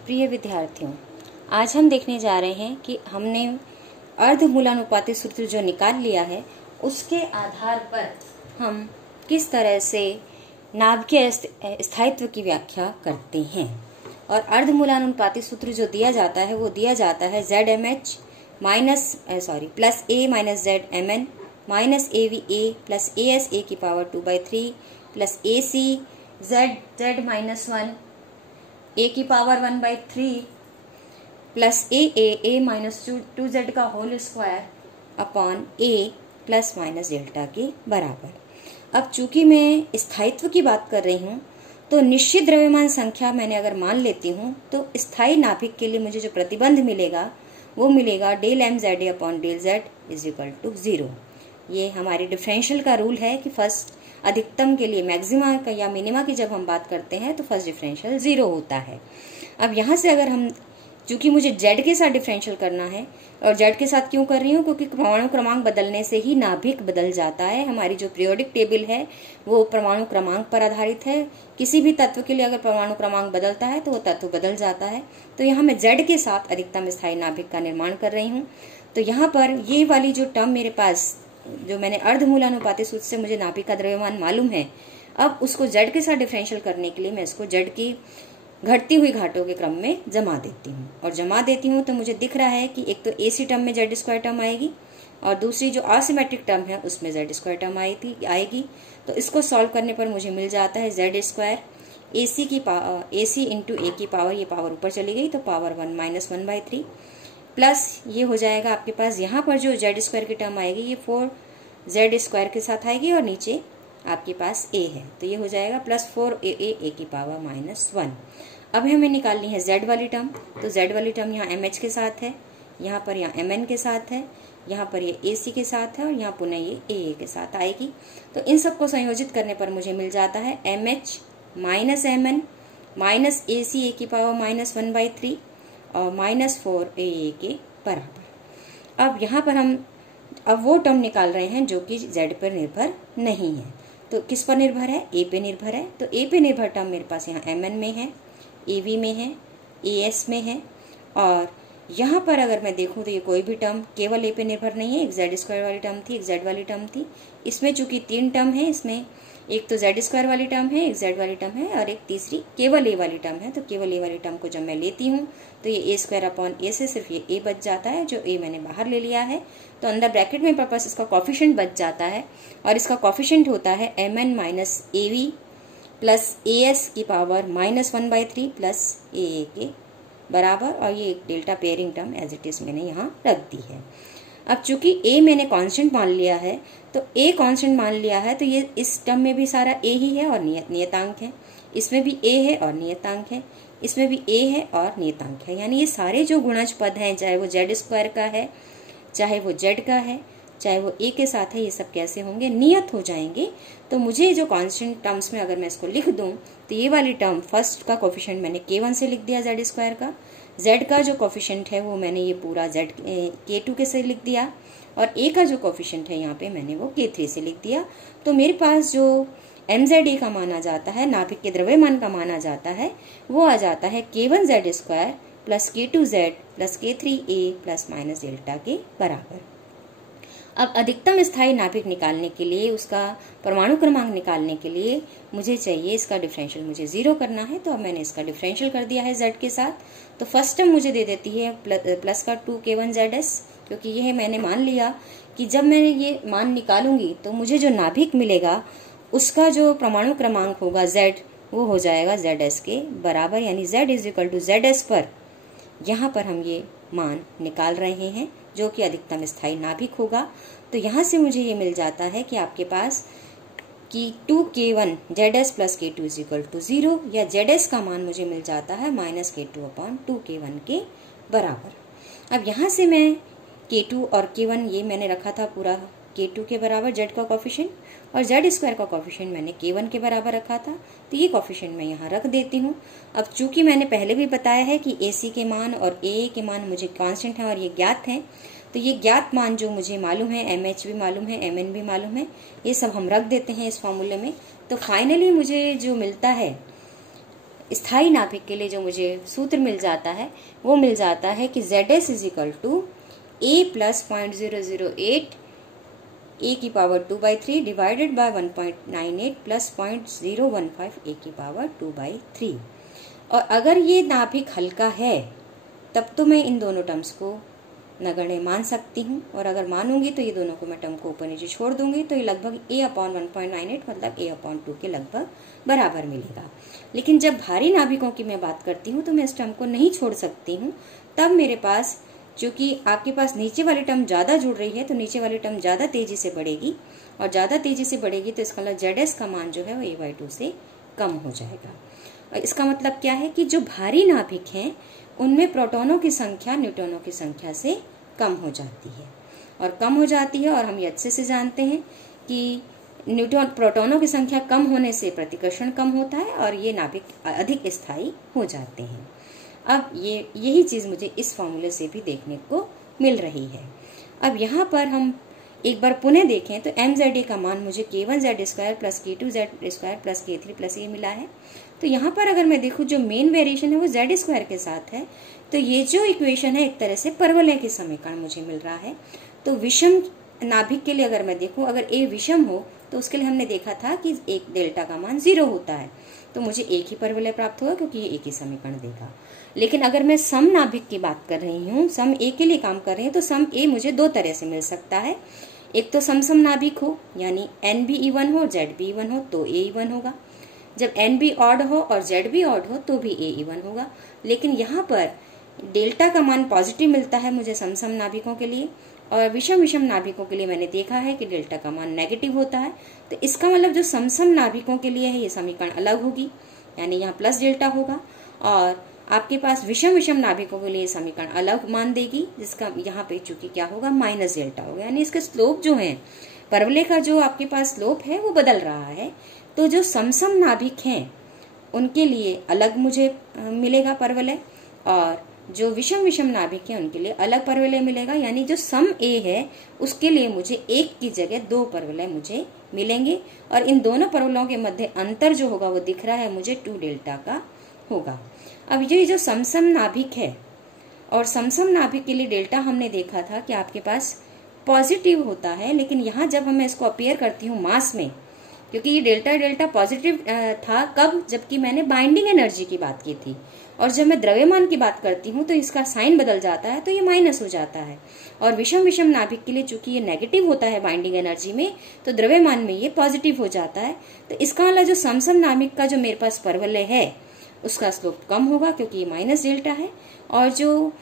प्रिय विद्यार्थियों, आज हम देखने जा रहे हैं कि हमने अर्धमूलानुपाती सूत्र जो निकाल लिया है उसके आधार पर हम किस तरह से नाभिकीय स्थायित्व की व्याख्या करते हैं। और अर्धमूलानुपाती सूत्र जो दिया जाता है वो दिया जाता है ZMH plus A minus ZMN minus AVA plus ASA की power 2/3 plus AC Z minus 1 A की power 1/3 plus A minus 2Z का whole square upon A plus minus delta के बराबर। अब चूंकि मैं स्थायित्व की बात कर रही हूँ तो निश्चित द्रव्यमान संख्या मैंने अगर मान लेती हूँ तो स्थायी नाभिक के लिए मुझे जो प्रतिबंध मिलेगा वो मिलेगा del mZA upon del Z is equal to 0। ये हमारी डिफरेंशियल का रूल है कि फर्स्ट अधिकतम के लिए मैक्सिमा का या मिनिमा की जब हम बात करते हैं तो फर्स्ट डिफरेंशियल 0 होता है। अब यहाँ से अगर हम, चूंकि मुझे Z के साथ डिफरेंशियल करना है और Z के साथ क्यों कर रही हूँ, क्योंकि परमाणु क्रमांक बदलने से ही नाभिक बदल जाता है। हमारी जो पीरियोडिक टेबल है वो परमाणु क्रमांक पर आधारित है। किसी भी तत्व के लिए अगर परमाणु क्रमांक बदलता है तो वो तत्व बदल जाता है। तो यहाँ मैं Z के साथ अधिकतम स्थायी नाभिक का निर्माण कर रही हूँ। तो यहाँ पर ये वाली जो टर्म मेरे पास, जो मैंने अर्धमूलानुपाती सूत्र से मुझे नाभिक का द्रव्यमान मालूम है, अब उसको Z के साथ डिफरेंशियल करने के लिए मैं इसको Z की घटती हुई घाटों के क्रम में जमा देती हूँ। और जमा देती हूँ तो मुझे दिख रहा है कि एक तो AC टर्म में Z स्क्वायर टर्म आएगी और दूसरी जो असिमेट्रिक टर्म है उसमें Z स्क्वायर टर्म आएगी। तो इसको सॉल्व करने पर मुझे मिल जाता है Z square AC into A की पावर, ये पावर ऊपर चली गई तो पावर 1 माइनस 1/3 प्लस ये हो जाएगा आपके पास, यहाँ पर जो Z स्क्वायर की टर्म आएगी ये 4Z स्क्वायर के साथ आएगी और नीचे आपके पास A है तो ये हो जाएगा प्लस 4A की पावर माइनस 1। अब हमें निकालनी है Z वाली टर्म। तो Z वाली टर्म यहाँ MH के साथ है, यहाँ पर यहाँ MN के साथ है, यहाँ पर ये AC के साथ है और यहाँ पुनः ये AA के साथ आएगी। तो इन सबको संयोजित करने पर मुझे मिल जाता है MH minus MN minus AC की पावर माइनस 1/3 और माइनस 4AA के बराबर। अब यहाँ पर हम वो टर्म निकाल रहे हैं जो कि Z पर निर्भर नहीं है। तो किस पर निर्भर है? A पे निर्भर है। तो A पे निर्भर टर्म मेरे पास यहाँ MN में है, AV में है, AS में है। और यहाँ पर अगर मैं देखूँ तो ये कोई भी टर्म केवल A पे निर्भर नहीं है। एक Z स्क्वायर वाली टर्म थी, एक Z वाली टर्म थी। इसमें चूंकि 3 टर्म है, इसमें एक तो Z स्क्वायर वाली टर्म है, एक Z वाली टर्म है और एक तीसरी केवल A वाली टर्म है। तो केवल A वाली टर्म को जब मैं लेती हूँ तो ये A स्क्वायर अपॉन A से सिर्फ ये A बच जाता है, जो A मैंने बाहर ले लिया है। तो अंदर ब्रैकेट में पर्पस इसका कॉफिशिएंट बच जाता है और इसका कॉफिशिएंट होता है MN minus AV plus AS की पावर माइनस 1/3 प्लस AA के बराबर। और ये एक delta pairing term as it is मैंने यहाँ रख दी है। अब चूंकि A मैंने कांस्टेंट मान लिया है तो A कांस्टेंट मान लिया है तो ये इस टर्म में भी सारा A ही है और नियतांक है, इसमें भी A है और नियतांक है, इसमें भी A है और नियतांक है। यानी ये सारे जो गुणज पद हैं, चाहे वो Z स्क्वायर का है, चाहे वो Z का है, चाहे वो A के साथ है, ये सब कैसे होंगे? नियत हो जाएंगे। तो मुझे जो कांस्टेंट टर्म्स में अगर मैं इसको लिख दूं तो ये वाली टर्म फर्स्ट का कोफिशिएंट मैंने K1 से लिख दिया Z स्क्वायर का, Z का जो कोफिशिएंट है वो मैंने ये पूरा K2 के से लिख दिया और A का जो कोफिशिएंट है यहाँ पे मैंने वो K3 से लिख दिया। तो मेरे पास जो mZA का माना जाता है, नाभिक के द्रव्यमान का माना जाता है, वो आ जाता है K1Z square plus K2Z plus K3A plus minus delta के बराबर। अब अधिकतम स्थायी नाभिक निकालने के लिए, उसका परमाणु क्रमांक निकालने के लिए मुझे चाहिए इसका डिफरेंशियल, मुझे 0 करना है। तो अब मैंने इसका डिफरेंशियल कर दिया है Z के साथ। तो फर्स्ट टर्म मुझे दे देती है प्लस का 2K1ZS, क्योंकि यह मैंने मान लिया कि जब मैं ये मान निकालूंगी तो मुझे जो नाभिक मिलेगा उसका जो परमाणु क्रमांक होगा Z, वो हो जाएगा ZS के बराबर। यानी Z is equal to ZS पर यहाँ पर हम ये मान निकाल रहे हैं जो कि अधिकतम स्थायी नाभिक होगा। तो यहाँ से मुझे ये मिल जाता है कि आपके पास कि 2K1 ZS प्लस K2 इज इक्वल टू 0 या ZS का मान मुझे मिल जाता है माइनस K2 अपॉन 2K1 के बराबर। अब यहाँ से मैं K2 और K1 ये मैंने रखा था पूरा K2 के बराबर Z का कॉफिशिएंट और Z स्क्वायर का कॉफिशिएंट मैंने K1 के बराबर रखा था। तो ये कॉफिशिएंट मैं यहाँ रख देती हूँ। अब चूंकि मैंने पहले भी बताया है कि AC के मान और AA के मान मुझे कांस्टेंट हैं और ये ज्ञात हैं, तो ये ज्ञात मान जो मुझे मालूम है, MH भी मालूम है, MN भी मालूम है, ये सब हम रख देते हैं इस फॉर्मूले में। तो फाइनली मुझे जो मिलता है स्थायी नाभिक के लिए जो मुझे सूत्र मिल जाता है वो मिल जाता है कि ZS is equal to A plus 0.008 A की power 2/3 divided by 1.98 plus 0.015 A की पावर 2/3। और अगर ये नाभिक हल्का है तब तो मैं इन दोनों टर्म्स को नगण्य मान सकती हूँ, और अगर मानूंगी तो ये दोनों को मैं टर्म को ऊपर नीचे छोड़ दूंगी तो ये लगभग A/1.98 मतलब A/2 के लगभग बराबर मिलेगा। लेकिन जब भारी नाभिकों की मैं बात करती हूँ तो मैं इस टर्म को नहीं छोड़ सकती हूँ। तब मेरे पास, चूंकि आपके पास नीचे वाली टर्म ज्यादा जुड़ रही है तो नीचे वाली टर्म ज्यादा तेजी से बढ़ेगी, और ज्यादा तेजी से बढ़ेगी तो इसका मतलब ZS का मान जो है वो A/2 से कम हो जाएगा। और इसका मतलब क्या है कि जो भारी नाभिक हैं उनमें प्रोटॉनों की संख्या न्यूट्रॉनों की संख्या से कम हो जाती है, और कम हो जाती है। और हम ये अच्छे से जानते हैं कि प्रोटॉनों की संख्या कम होने से प्रतिकर्षण कम होता है और ये नाभिक अधिक स्थायी हो जाते हैं। अब यही चीज मुझे इस फॉर्मूले से भी देखने को मिल रही है। अब यहाँ पर हम एक बार पुनः देखें तो mZA का मान मुझे K1Z² plus K2Z² plus K3 plus A मिला है। तो यहाँ पर अगर मैं देखूं जो मेन वेरिएशन है वो Z² के साथ है, तो ये जो इक्वेशन है एक तरह से परवलय के समीकरण मुझे मिल रहा है। तो विषम नाभिक के लिए अगर मैं देखूं, अगर A विषम हो तो उसके लिए हमने देखा था कि एक डेल्टा का मान 0 होता है, तो मुझे एक ही परवलय प्राप्त होगा क्योंकि ये एक ही समीकरण देगा। लेकिन अगर मैं सम नाभिक की बात कर रही हूँ, सम A के लिए काम कर रही हूँ, तो सम A मुझे दो तरह से मिल सकता है। एक तो सम नाभिक हो, यानी N भी इवन हो और Z भी इवन हो तो A इवन होगा। जब N भी ऑड हो और Z भी ऑड हो तो भी A इवन होगा। लेकिन यहाँ पर डेल्टा का मान पॉजिटिव मिलता है मुझे सम नाभिकों के लिए, और विषम नाभिकों के लिए मैंने देखा है कि डेल्टा का मान नेगेटिव होता है। तो इसका मतलब जो सम नाभिकों के लिए है ये समीकरण अलग होगी, यानी यहाँ प्लस डेल्टा होगा, और आपके पास विषम नाभिकों के लिए समीकरण अलग मान देगी, जिसका यहाँ पे चूंकि क्या होगा माइनस डेल्टा होगा। यानी इसके स्लोप जो है, परवलय का जो आपके पास स्लोप है वो बदल रहा है। तो जो सम नाभिक हैं उनके लिए अलग मुझे मिलेगा परवलय, और जो विषम नाभिक है उनके लिए अलग परवलय मिलेगा। यानी जो सम A है उसके लिए मुझे एक की जगह दो परवलय मुझे मिलेंगे, और इन दोनों परवलयों के मध्य अंतर जो होगा वो दिख रहा है मुझे 2 डेल्टा का होगा। अब ये जो सम नाभिक है, और सम नाभिक के लिए डेल्टा हमने देखा था कि आपके पास पॉजिटिव होता है, लेकिन यहाँ जब मैं इसको अपेयर करती हूँ मास में, क्योंकि ये डेल्टा पॉजिटिव था कब, जबकि मैंने बाइंडिंग एनर्जी की बात की थी, और जब मैं द्रव्यमान की बात करती हूँ तो इसका साइन बदल जाता है तो ये माइनस हो जाता है। और विषम नाभिक के लिए चूंकि ये नेगेटिव होता है बाइंडिंग एनर्जी में, तो द्रव्यमान में ये पॉजिटिव हो जाता है। तो इसका मतलब जो सम नाभिक का जो मेरे पास परवलय है उसका स्लोप कम होगा क्योंकि ये माइनस डेल्टा है, और जो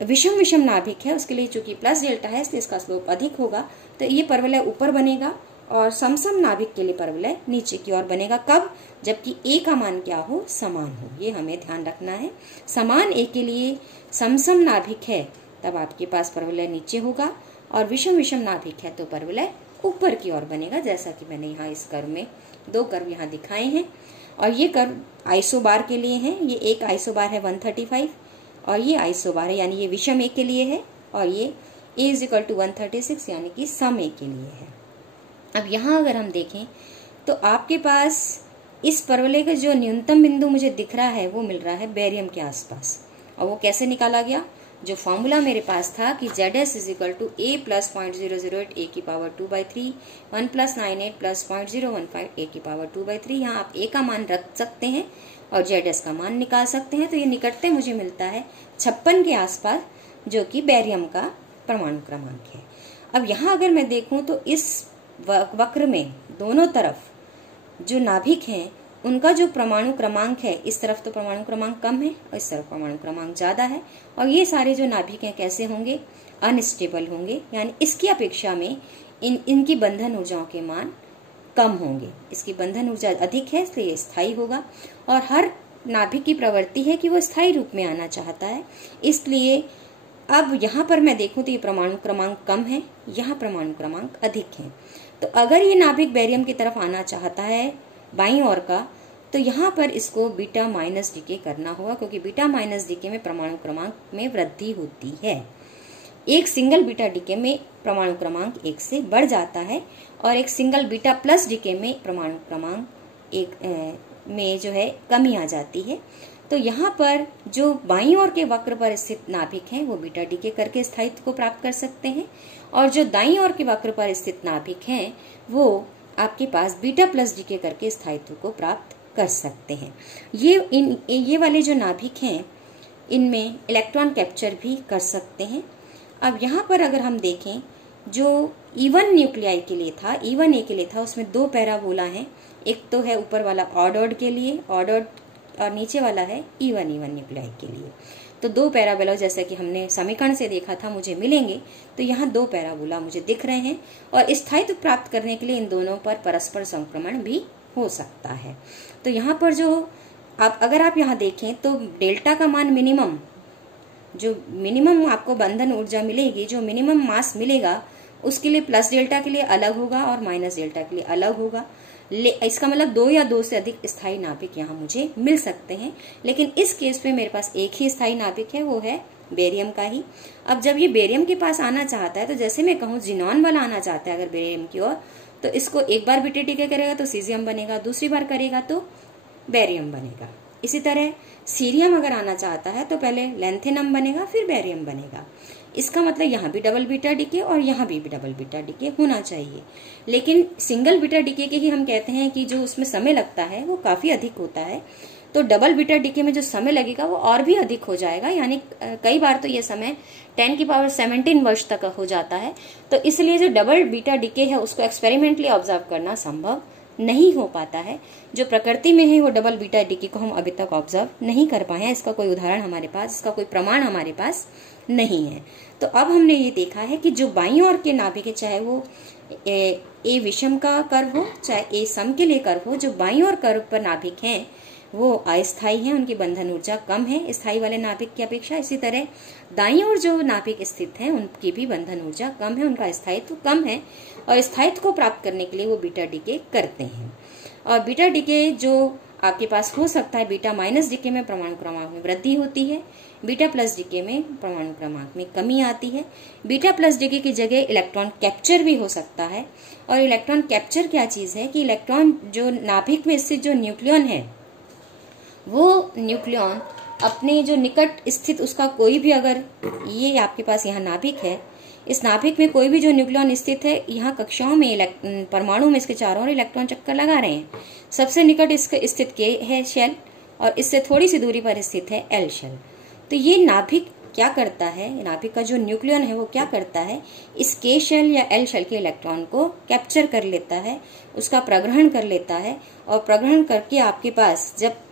विषम नाभिक है उसके लिए चूंकि प्लस डेल्टा है इसलिए इसका स्लोप अधिक होगा। तो ये परवलय ऊपर बनेगा और सम नाभिक के लिए परवलय नीचे की ओर बनेगा। कब? जबकि A का मान क्या हो, समान हो। ये हमें ध्यान रखना है। समान A के लिए सम नाभिक है तब आपके पास परवलय नीचे होगा, और विषम नाभिक है तो परवलय ऊपर की ओर बनेगा, जैसा कि मैंने यहाँ इस कर्व में दो कर्व यहाँ दिखाए हैं। और ये कर्व आइसोबार के लिए है। ये एक आइसोबार है 135 और ये आइसोबार है, यानी ये विषम A के लिए है, और ये A = 136 यानी कि सम A के लिए है। अब यहाँ अगर हम देखें तो आपके पास इस परवलय का जो न्यूनतम बिंदु मुझे दिख रहा है वो मिल रहा है बेरियम के आसपास। और वो कैसे निकाला गया? जो फॉर्मूला मेरे पास था कि ZS = A + 0.008 A की पावर 2/3 1 + 98 + 0.015 A की पावर 2/3। यहाँ आप A का मान रख सकते हैं और ZS का मान निकाल सकते हैं। तो ये निकटते मुझे मिलता है 56 के आसपास, जो कि बेरियम का परमाणु क्रमांक है। अब यहाँ अगर मैं देखूं तो इस वक्र में दोनों तरफ जो नाभिक हैं उनका जो परमाणु क्रमांक है, इस तरफ तो परमाणु क्रमांक कम है और इस तरफ परमाणु क्रमांक ज्यादा है, और ये सारे जो नाभिक हैं कैसे होंगे? अनस्टेबल होंगे, यानी इसकी अपेक्षा में इनकी बंधन ऊर्जाओं के मान कम होंगे। इसकी बंधन ऊर्जा अधिक है इसलिए स्थायी होगा, और हर नाभिक की प्रवृत्ति है कि वो स्थायी रूप में आना चाहता है। इसलिए अब यहाँ पर मैं देखूं तो ये परमाणु क्रमांक कम है, यहाँ परमाणु क्रमांक अधिक है। तो अगर ये नाभिक बेरियम की तरफ आना चाहता है बाईं ओर का, तो यहाँ पर इसको बीटा माइनस डीके करना होगा, क्योंकि बीटा माइनस डीके में परमाणु क्रमांक में वृद्धि होती है। एक सिंगल बीटा डीके में परमाणु क्रमांक 1 से बढ़ जाता है, और एक सिंगल बीटा प्लस डीके में परमाणु क्रमांक में जो है कमी आ जाती है। तो यहाँ पर जो बाईं ओर के वक्र पर स्थित नाभिक हैं वो बीटा डीके करके स्थायित्व को प्राप्त कर सकते हैं, और जो दाईं ओर के वक्र पर स्थित नाभिक हैं वो आपके पास बीटा प्लस डीके करके स्थायित्व को प्राप्त कर सकते हैं। ये वाले जो नाभिक हैं इनमें इलेक्ट्रॉन कैप्चर भी कर सकते हैं। अब यहाँ पर अगर हम देखें, जो E1 न्यूक्लियाई के लिए था, E1A के लिए था, उसमें दो पैराबोला हैं। एक तो है ऊपर वाला ऑड के लिए, ऑड और नीचे वाला है E1 न्यूक्लियाई के लिए। तो दो पैराबोला जैसा कि हमने समीकरण से देखा था मुझे मिलेंगे, तो यहाँ दो पैराबोला मुझे दिख रहे हैं, और स्थायित्व प्राप्त करने के लिए इन दोनों पर परस्पर संक्रमण भी हो सकता है। तो यहाँ पर जो अगर आप यहाँ देखें तो डेल्टा का मान मिनिमम, जो मिनिमम आपको बंधन ऊर्जा मिलेगी, जो मिनिमम मास मिलेगा, उसके लिए प्लस डेल्टा के लिए अलग होगा और माइनस डेल्टा के लिए अलग होगा। इसका मतलब दो या दो से अधिक स्थायी नाभिक यहाँ मुझे मिल सकते हैं, लेकिन इस केस में मेरे पास एक ही स्थायी नाभिक है, वो है बेरियम का ही। अब जब ये बेरियम के पास आना चाहता है, तो जैसे मैं कहूँ जिनॉन वाला आना चाहता है अगर बेरियम की ओर, तो इसको एक बार बीटा डीके करेगा तो सीजियम बनेगा, दूसरी बार करेगा तो बेरियम बनेगा। इसी तरह सीरियम अगर आना चाहता है तो पहले लेंथेनम बनेगा फिर बेरियम बनेगा। इसका मतलब यहाँ भी डबल बीटा डीके और यहाँ भी डबल बीटा डीके होना चाहिए, लेकिन सिंगल बीटा डीके के ही हम कहते हैं कि जो उसमें समय लगता है वो काफी अधिक होता है। तो डबल बीटा डीके में जो समय लगेगा वो और भी अधिक हो जाएगा, यानी कई बार तो ये समय 10⁻17 वर्ष तक हो जाता है। तो इसलिए जो डबल बीटा डीके है उसको एक्सपेरिमेंटली ऑब्जर्व करना संभव नहीं हो पाता है। जो प्रकृति में है वो डबल बीटा डीके को हम अभी तक ऑब्जर्व नहीं कर पाए हैं। इसका कोई उदाहरण हमारे पास, इसका कोई प्रमाण हमारे पास नहीं है। तो अब हमने ये देखा है कि जो बाईं ओर के नाभिक है, चाहे वो ए विषम का कर्व हो चाहे ए सम के लिए कर्व हो, जो बाईं ओर कर्व पर नाभिक हैं वो अस्थायी हैं, उनकी बंधन ऊर्जा कम है स्थायी वाले नाभिक की अपेक्षा। इसी तरह दाईं ओर जो नाभिक स्थित हैं उनकी भी बंधन ऊर्जा कम है, उनका स्थायित्व कम है, और स्थायित्व को प्राप्त करने के लिए वो बीटा डीके करते हैं। और बीटा डीके जो आपके पास हो सकता है, बीटा माइनस डीके में परमाणु क्रमांक में वृद्धि होती है, बीटा प्लस डीके में परमाणु क्रमांक में कमी आती है। बीटा प्लस डीके की जगह इलेक्ट्रॉन कैप्चर भी हो सकता है। और इलेक्ट्रॉन कैप्चर क्या चीज है कि इलेक्ट्रॉन जो नाभिक में स्थित जो न्यूक्लियन है, वो न्यूक्लियन अपने जो निकट स्थित उसका कोई भी, अगर ये आपके पास यहाँ नाभिक है, इस नाभिक में कोई भी जो न्यूक्लियन स्थित है, यहाँ कक्षाओं में परमाणु में इसके चारों ओर इलेक्ट्रॉन चक्कर लगा रहे हैं। सबसे निकट इसके स्थित के है शेल, और इससे थोड़ी सी दूरी पर स्थित है एल शेल। तो ये नाभिक क्या करता है, नाभिक का जो न्यूक्लियन है वो क्या करता है, इस के शेल या एल शेल के इलेक्ट्रॉन को कैप्चर कर लेता है, उसका प्रग्रहण कर लेता है। और प्रग्रहण करके आपके पास जब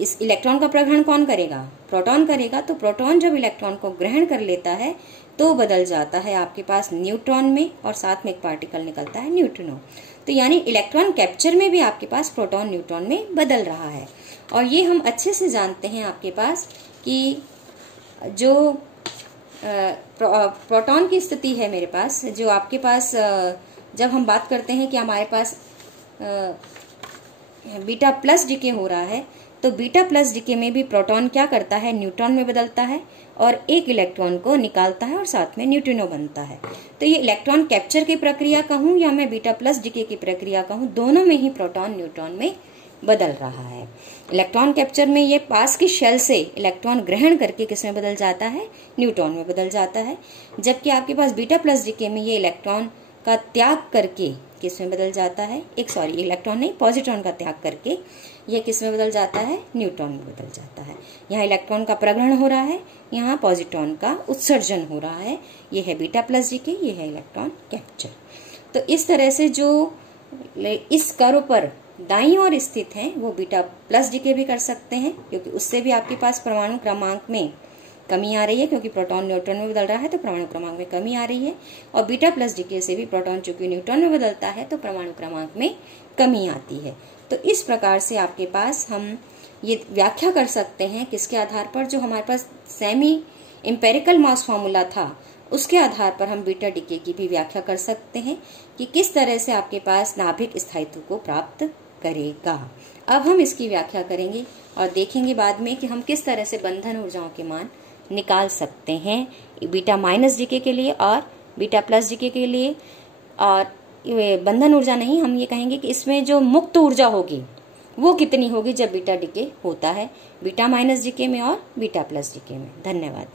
इस इलेक्ट्रॉन का प्रग्रहण कौन करेगा, प्रोटॉन करेगा। तो प्रोटॉन जब इलेक्ट्रॉन को ग्रहण कर लेता है तो बदल जाता है आपके पास न्यूट्रॉन में, और साथ में एक पार्टिकल निकलता है न्यूट्रिनो। तो यानी इलेक्ट्रॉन कैप्चर में भी आपके पास प्रोटॉन न्यूट्रॉन में बदल रहा है। और ये हम अच्छे से जानते हैं आपके पास कि जो प्रोटॉन की स्थिति है मेरे पास, जो आपके पास जब हम बात करते हैं कि हमारे पास बीटा प्लस डीके हो रहा है, तो बीटा प्लस डीके में भी प्रोटॉन क्या करता है, न्यूट्रॉन में बदलता है और एक इलेक्ट्रॉन को निकालता है और साथ में न्यूट्रिनो बनता है। तो ये इलेक्ट्रॉन कैप्चर की प्रक्रिया कहूं या मैं बीटा प्लस डीके की प्रक्रिया कहूं, दोनों में ही प्रोटॉन न्यूट्रॉन में बदल रहा है। इलेक्ट्रॉन कैप्चर में ये पास की शेल से इलेक्ट्रॉन ग्रहण करके किस में बदल जाता है, न्यूट्रॉन में बदल जाता है। जबकि आपके पास बीटा प्लस डीके में ये इलेक्ट्रॉन का त्याग करके किस में बदल जाता है, इलेक्ट्रॉन नहीं, पॉजिट्रॉन का त्याग करके यह किस में बदल जाता है, न्यूट्रॉन में बदल जाता है। यहाँ इलेक्ट्रॉन का प्रग्रहण हो रहा है, यहाँ पॉजिट्रॉन का उत्सर्जन हो रहा है। ये है बीटा प्लस डीके, ये है इलेक्ट्रॉन कैप्चर। तो इस तरह से जो इस कर्व पर दाईं ओर स्थित हैं वो बीटा प्लस डीके भी कर सकते हैं, क्योंकि उससे भी आपके पास परमाणु क्रमांक में कमी आ रही है, क्योंकि प्रोटॉन न्यूट्रॉन में बदल रहा है तो परमाणु क्रमांक में कमी आ रही है। और बीटा प्लस डीके से भी प्रोटॉन चूंकि न्यूट्रॉन में बदलता है तो परमाणु क्रमांक में कमी आती है। तो इस प्रकार से आपके पास हम ये व्याख्या कर सकते हैं, किसके आधार पर, जो हमारे पास सेमी एम्पेरिकल मास फॉर्मूला था उसके आधार पर हम बीटा डीके की भी व्याख्या कर सकते हैं कि किस तरह से आपके पास नाभिक स्थायित्व को प्राप्त करेगा। अब हम इसकी व्याख्या करेंगे और देखेंगे बाद में कि हम किस तरह से बंधन ऊर्जाओं के मान निकाल सकते हैं, बीटा माइनस डीके के लिए और बीटा प्लस डीके के लिए। और बंधन ऊर्जा नहीं, हम ये कहेंगे कि इसमें जो मुक्त ऊर्जा होगी वो कितनी होगी जब बीटा डीके होता है, बीटा माइनस डीके में और बीटा प्लस डीके में। धन्यवाद।